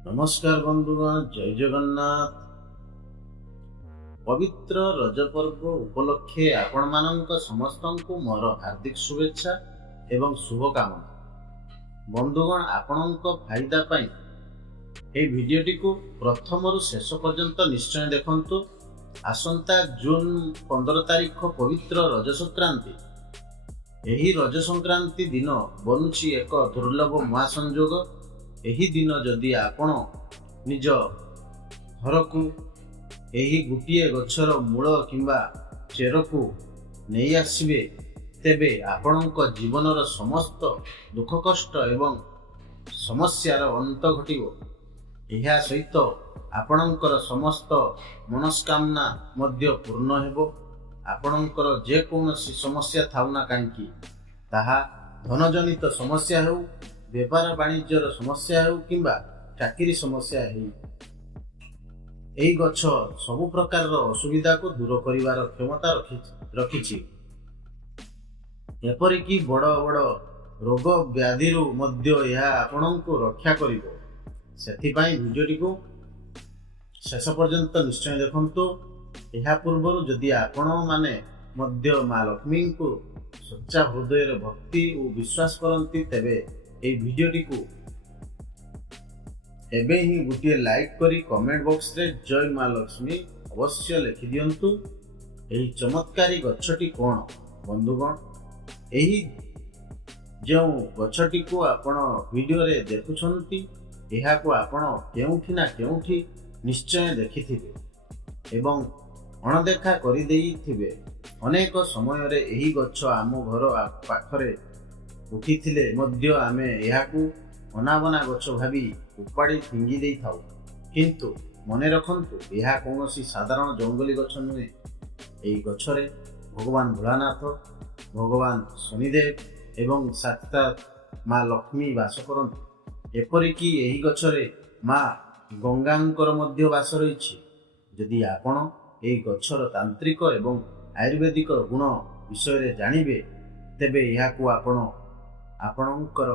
नमस्कार बंधुगण, जय जगन्नाथ। पवित्र रज पर्व उपलक्षे आपण मानक समस्त को मोर हार्दिक शुभेच्छा एवं शुभकामना। बंधुगण, आपणक फायदा पाई ए भिडियोटी को प्रथम रु शेष पर्यंत निश्चय देखंतु। आसंता जून 15 तारीख पवित्र रज संक्रांति। एही रज संक्रांति दिन बनुची एक दुर्लभ महासंयोग। एही दिन जदि आपण निज घर को एही गुटिए गछर मूल किंबा चेर को नहीं आसबे, तेबे आपणक जीवनर समस्त दुख कष्ट एवं समस्यार अंत घटिबो। एहा सहित आपणकर समस्त मनस्कामना मध्य पूर्ण हेबो। आपणकर जे कौनसी समस्या थाउना कांकी, ताहा धनजनित समस्या हेउ, व्यापार वाणिज्यर समस्या हेउ किंबा चाकरी समस्या हेउ, एई गछ सबु प्रकार असुविधा को दूर करिवार क्षमता रखिछि। एपरिकी बड़ बड़ रोग व्याधि मध्य यह आपणको रक्षा करिवो। सेथिपाई भिडियोटी को शेष पर्यंत निश्चय देखंतु। एहा पूर्वरु जदि आपण माने मध्य माँ लक्ष्मी को सच्चा हृदय भक्ति और विश्वास करती, तेबे ए भिडियोटी को एबे ही गोटे लाइक करी कमेंट बॉक्स रे जय माँ लक्ष्मी अवश्य लिखि दियंतु। एही चमत्कारी गछटी कोन बंधुगण? एही जो गछटी को आपण वीडियो रे देखुछंती, एहा को आपण केउठी ना केउठी निश्चय देखिथिबे एवं अणदेखा करि देइथिबे। अनेक समय रे एही गछ आम घर पाखरे उठिथिले मध्य आमे एहाकू अनाबना गछ भावी उपाड़ी फिंगी देई थाउ। किंतु मने रखंतु, यह कौनसी साधारण जंगली गछ नुहे। एई गछरे भगवान भोलानाथ, भगवान शनिदेव एवं साक्षात माँ लक्ष्मी वास करती। एपरिकी एही गछरे माँ गंगांकर मध्य वास रही। यदि आपण एई गछर तांत्रिक एवं आयुर्वेदिक गुण विषय जानिबे, तेबे एहाकू आपण आपणकर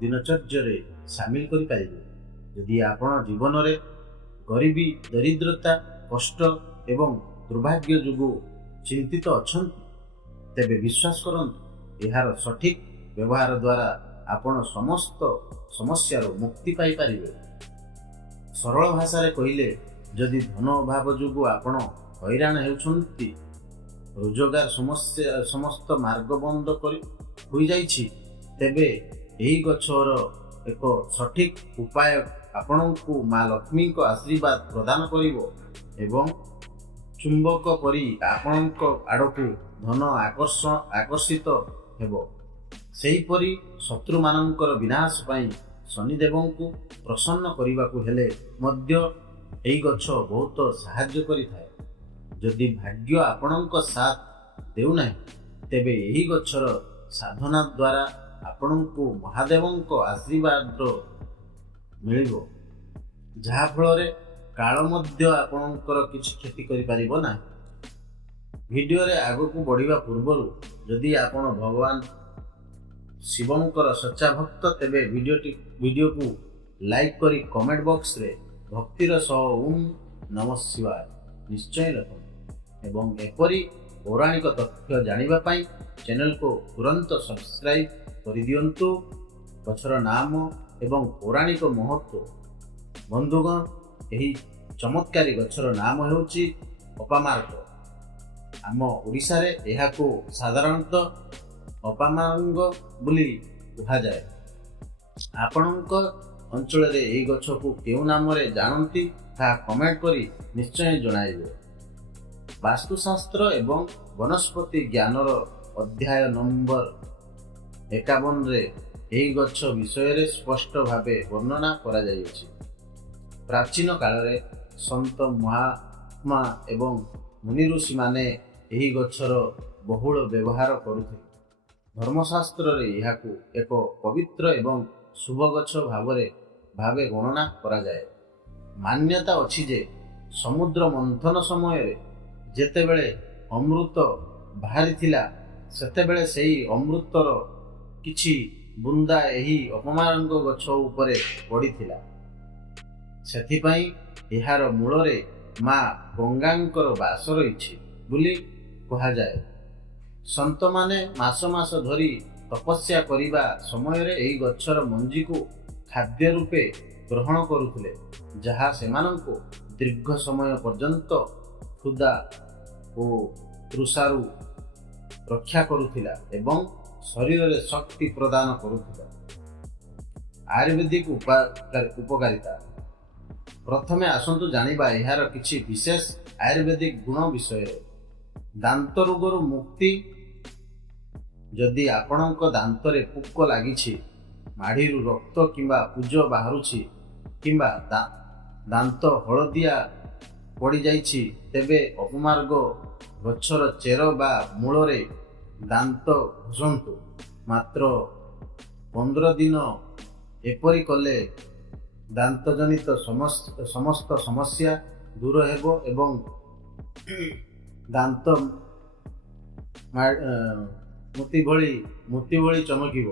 दिनचर्या सामिल करि पारिबे। यदि आपण जीवन रे गरीबी, दरिद्रता, कष्ट एवं दुर्भाग्य जुगु चिंतित अछंती, तेबे विश्वास करंतु, एहार सठिक व्यवहार द्वारा आपण समस्त समस्यार मुक्ति पाई पारिबे। सरल भाषा रे कहिले, यदि धन अभाव जुगु आपण हैरान हेउछंती, रोजगार समस्या समस्त मार्ग बंद होई जाइछि, तेबे एही गछर एक सठिक उपाय आपणको माँ लक्ष्मी को आशीर्वाद प्रदान करिवो एवं चुंबक परी आपणक आड़कू धन आकर्षित हेबो। सेहीपरि शत्रु मानकर विनाश पाई शनिदेवंकु प्रसन्न करिबाकू हेले मध्य एही गछ बहुत सहाय्य करिथाए। यदि भाग्य आपणक साथ देउ नाही, तेबे एही गछर साधना द्वारा आपणको महादेवंक आशीर्वाद मिलिबो, जहा फल काल मध्य आपणकर किछि क्षति करि पारिबो ना। वीडियो रे आगकू बढ़िबा पूर्वरु यदि आपण भगवान शिवंकर सच्चा भक्त, तेबे वीडियो को लाइक करी कमेंट बॉक्स रे भक्तिर सह ओम नमः शिवाय निश्चय लिखंतु एवं एपरी पौराणिक तथ्य जानिबा पाई चैनल को तुरंत सब्सक्राइब करि दियंतु। गछर नाम एवं पौराणिक महत्व बंधुगण, एही चमत्कारी गछर नाम हेउची अपामार्ग। आम ओडिसा रे एहाको साधारणतः अपामांग बोली कहा जाए। आपणक अंचल रे एही गछ को केउ नाम रे जानंती, ता कमेंट करी निश्चय जणाइबे। वास्तुशास्त्र एवं वनस्पति ज्ञानर अध्याय नंबर 51 रे एही गछ विषय रे स्पष्ट भावे वर्णना करा जायछि। प्राचीन काल रे संत महात्मा एवं मुनि ऋषि माने एही गछर बहुल व्यवहार करुथिले। धर्मशास्त्र रे एहाकू एक पवित्र एवं शुभ गछ भावे गणना करा जाए। मान्यता अछि जे समुद्र मंथन समय रे जेतेबेले अमृत बाहरी थिला, सेतेबेले सेही अमृतर किछि बुंदा एही अपमारंग गछ उपरे पड़िथिला। ସେଥିପାଇଁ ଏହାର ମୂଳରେ ମା ଗଙ୍ଗାଙ୍କର ବାସ ରହିଛି ବୋଲି କୁହାଯାଏ। ସନ୍ତମାନେ ମାସ ମାସ ଧରି ତପସ୍ୟା କରିବା ସମୟରେ ଏହି ଗଛର ମଞ୍ଜିକୁ ଖାଦ୍ୟ ରୂପେ ଗ୍ରହଣ କରୁଥିଲେ, ଯାହା ସେମାନଙ୍କୁ ଦୀର୍ଘ ସମୟ ପର୍ଯ୍ୟନ୍ତ କ୍ଷୁଧା ଓ ତୃଷାରୁ ରକ୍ଷା କରୁଥିଲା ଏବଂ ଶରୀରରେ ଶକ୍ତି ପ୍ରଦାନ କରୁଥିଲା। ଆୟୁର୍ବେଦିକ ଉପକାରିତା। ପ୍ରଥମେ ଆସନ୍ତୁ ଜାଣିବା ଏହାର କିଛି ବିଶେଷ ଆୟୁର୍ବେଦିକ ଗୁଣ ବିଷୟରେ। ଦାନ୍ତ ରୋଗରୁ ମୁକ୍ତି। ଯଦି ଆପଣଙ୍କ ଦାନ୍ତରେ ପୋକ ଲାଗିଛି, ମାଢ଼ିରୁ ରକ୍ତ କିମ୍ବା ପୁଜ ବାହାରୁଛି କିମ୍ବା ଦାନ୍ତ ହଳଦିଆ ପଡ଼ିଯାଇଛି, ତେବେ ଅପମାର୍ଗ ଗଛର ଚେର ବା ମୂଳରେ ଦାନ୍ତ ଘଷନ୍ତୁ। ମାତ୍ର 15 ଦିନ ଏପରି କଲେ ଦାନ୍ତଜନିତ ସମସ୍ତ ସମସ୍ୟା ଦୂର ହେବ ଏବଂ ଦାନ୍ତ ମୋତି ଭଳି ଚମକିବ।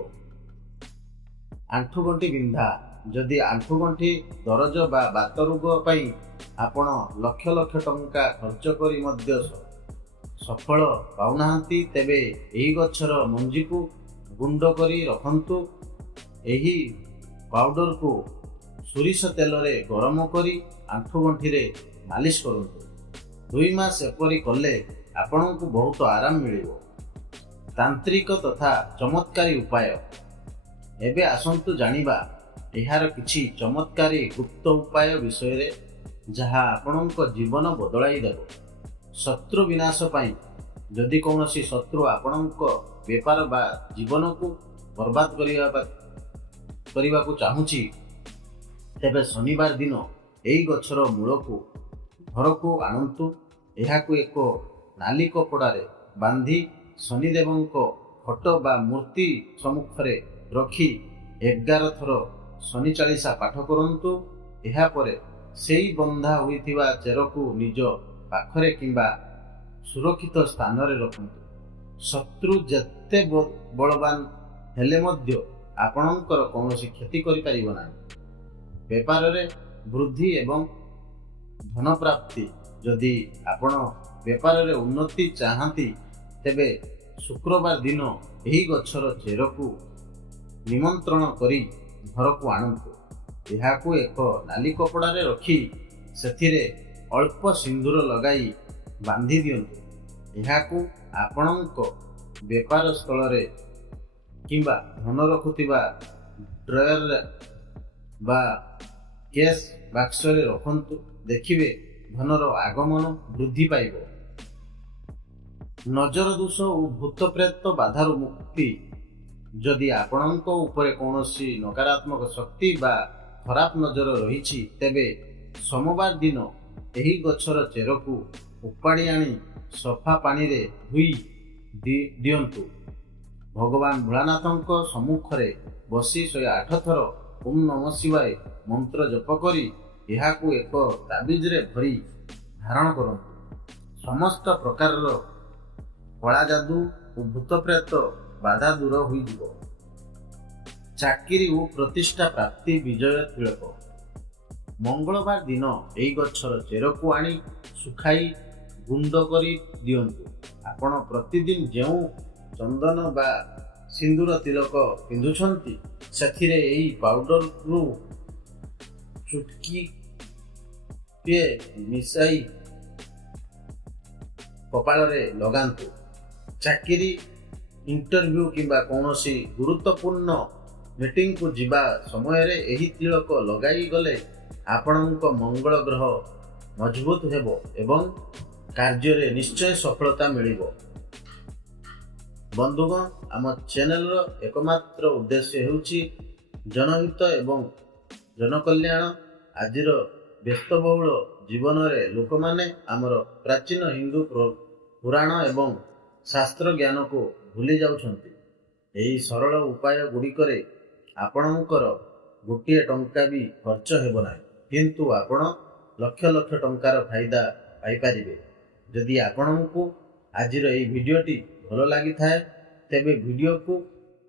ଆଣ୍ଠୁଗଣ୍ଠି ବିନ୍ଧା। ଯଦି ଆଣ୍ଠୁଗଣ୍ଠି ଦରଜ ବା ବାତ ରୋଗ ପାଇଁ ଆପଣ ଲକ୍ଷ ଲକ୍ଷ ଟଙ୍କା ଖର୍ଚ୍ଚ କରି ମଧ୍ୟ ସଫଳ ପାଉନାହାନ୍ତି, ତେବେ ଏହି ଗଛର ମଞ୍ଜିକୁ ଗୁଣ୍ଡ କରି ରଖନ୍ତୁ। ଏହି ପାଉଡରକୁ ସୋରିଷ ତେଲରେ ଗରମ କରି ଆଣ୍ଠୁଗଣ୍ଠିରେ ମାଲିସ କରନ୍ତୁ। 2 ମାସ ଏପରି କଲେ ଆପଣଙ୍କୁ ବହୁତ ଆରାମ ମିଳିବ। ତାନ୍ତ୍ରିକ ତଥା ଚମତ୍କାରୀ ଉପାୟ। ଏବେ ଆସନ୍ତୁ ଜାଣିବା ଏହାର କିଛି ଚମତ୍କାରୀ ଗୁପ୍ତ ଉପାୟ ବିଷୟରେ, ଯାହା ଆପଣଙ୍କ ଜୀବନ ବଦଳାଇ ଦେବ। ଶତ୍ରୁ ବିନାଶ ପାଇଁ। ଯଦି କୌଣସି ଶତ୍ରୁ ଆପଣଙ୍କ ବେପାର ବା ଜୀବନକୁ ବର୍ବାଦ କରିବାକୁ ଚାହୁଁଛି, ତେବେ ଶନିବାର ଦିନ ଏହି ଗଛର ମୂଳକୁ ଘରକୁ ଆଣନ୍ତୁ। ଏହାକୁ ଏକ ନାଲି କପଡ଼ାରେ ବାନ୍ଧି ଶନିଦେବଙ୍କ ଫଟୋ ବା ମୂର୍ତ୍ତି ସମ୍ମୁଖରେ ରଖି 11 ଥର ଶନି ଚାଳିଶା ପାଠ କରନ୍ତୁ। ଏହାପରେ ସେହି ବନ୍ଧା ହୋଇଥିବା ଚେରକୁ ନିଜ ପାଖରେ କିମ୍ବା ସୁରକ୍ଷିତ ସ୍ଥାନରେ ରଖନ୍ତୁ। ଶତ୍ରୁ ଯେତେ ବଳବାନ ହେଲେ ମଧ୍ୟ ଆପଣଙ୍କର କୌଣସି କ୍ଷତି କରିପାରିବ ନାହିଁ। ବେପାରରେ ବୃଦ୍ଧି ଏବଂ ଧନପ୍ରାପ୍ତି। ଯଦି ଆପଣ ବେପାରରେ ଉନ୍ନତି ଚାହାନ୍ତି, ତେବେ ଶୁକ୍ରବାର ଦିନ ଏହି ଗଛର ଚେରକୁ ନିମନ୍ତ୍ରଣ କରି ଘରକୁ ଆଣନ୍ତୁ। ଏହାକୁ ଏକ ନାଲି କପଡ଼ାରେ ରଖି ସେଥିରେ ଅଳ୍ପ ସିନ୍ଦୁର ଲଗାଇ ବାନ୍ଧି ଦିଅନ୍ତୁ। ଏହାକୁ ଆପଣଙ୍କ ବେପାର ସ୍ଥଳରେ କିମ୍ବା ଧନ ରଖୁଥିବା ଡ୍ରୟର ବା କେସ୍ ବାକ୍ସରେ ରଖନ୍ତୁ। ଦେଖିବେ ଧନର ଆଗମନ ବୃଦ୍ଧି ପାଇବ। ନଜର ଦୋଷ ଓ ଭୂତ ପ୍ରେତ ବାଧାରୁ ମୁକ୍ତି। ଯଦି ଆପଣଙ୍କ ଉପରେ କୌଣସି ନକାରାତ୍ମକ ଶକ୍ତି ବା ଖରାପ ନଜର ରହିଛି, ତେବେ ସୋମବାର ଦିନ ଏହି ଗଛର ଚେରକୁ ଉପାଡ଼ି ଆଣି ସଫା ପାଣିରେ ଧୋଇ ଦିଅନ୍ତୁ। ଭଗବାନ ଭୋଳାନାଥଙ୍କ ସମ୍ମୁଖରେ ବସି 108 ଥର ଓମ୍ ନମଃ ଶିବାୟ ମନ୍ତ୍ର ଜପ କରି ଏହାକୁ ଏକ ତାବିଜରେ ଭରି ଧାରଣ କରନ୍ତୁ। ସମସ୍ତ ପ୍ରକାରର କଳା ଯାଦୁ ଓ ଭୂତ ପ୍ରେତ ବାଧା ଦୂର ହୋଇଯିବ। ଚାକିରି ଓ ପ୍ରତିଷ୍ଠା ପ୍ରାପ୍ତି ବିଜୟ ତିଳକ। ମଙ୍ଗଳବାର ଦିନ ଏହି ଗଛର ଚେରକୁ ଆଣି ଶୁଖାଇ ଗୁଣ୍ଡ କରି ଦିଅନ୍ତୁ। ଆପଣ ପ୍ରତିଦିନ ଯେଉଁ ଚନ୍ଦନ ବା ସିନ୍ଦୁର ତିଲକ ପିନ୍ଧୁଛନ୍ତି, ସେଥିରେ ଏହି ପାଉଡରରୁ ଚୁଟକିଏ ମିଶାଇ କପାଳରେ ଲଗାନ୍ତୁ। ଚାକିରି, ଇଣ୍ଟରଭ୍ୟୁ କିମ୍ବା କୌଣସି ଗୁରୁତ୍ୱପୂର୍ଣ୍ଣ ମିଟିଂକୁ ଯିବା ସମୟରେ ଏହି ତିଳକ ଲଗାଇ ଗଲେ ଆପଣଙ୍କ ମଙ୍ଗଳ ଗ୍ରହ ମଜବୁତ ହେବ ଏବଂ କାର୍ଯ୍ୟରେ ନିଶ୍ଚୟ ସଫଳତା ମିଳିବ। ବନ୍ଧୁଗଣ, ଆମ ଚ୍ୟାନେଲର ଏକମାତ୍ର ଉଦ୍ଦେଶ୍ୟ ହେଉଛି ଜନହିତ ଏବଂ ଜନକଲ୍ୟାଣ। ଆଜିର ବ୍ୟସ୍ତବହୁଳ ଜୀବନରେ ଲୋକମାନେ ଆମର ପ୍ରାଚୀନ ହିନ୍ଦୁ ପୁରାଣ ଏବଂ ଶାସ୍ତ୍ର ଜ୍ଞାନକୁ ଭୁଲି ଯାଉଛନ୍ତି। ଏହି ସରଳ ଉପାୟ ଗୁଡ଼ିକରେ ଆପଣଙ୍କର ଗୋଟିଏ ଟଙ୍କା ବି ଖର୍ଚ୍ଚ ହେବ ନାହିଁ, କିନ୍ତୁ ଆପଣ ଲକ୍ଷ ଲକ୍ଷ ଟଙ୍କାର ଫାଇଦା ପାଇପାରିବେ। ଯଦି ଆପଣଙ୍କୁ ଆଜିର ଏହି ଭିଡ଼ିଓଟି ଭଲ ଲାଗିଥାଏ, ତେବେ ଭିଡ଼ିଓକୁ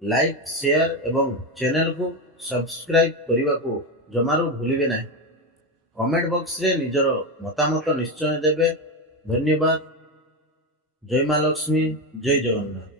ଲାଇକ୍, ସେୟାର ଏବଂ ଚ୍ୟାନେଲକୁ ସବସ୍କ୍ରାଇବ୍ କରିବାକୁ ଜମାରୁ ଭୁଲିବେ ନାହିଁ। କମେଣ୍ଟ ବକ୍ସରେ ନିଜର ମତାମତ ନିଶ୍ଚୟ ଦେବେ। ଧନ୍ୟବାଦ। ଜୟ ମା ଲକ୍ଷ୍ମୀ, ଜୟ ଜଗନ୍ନାଥ।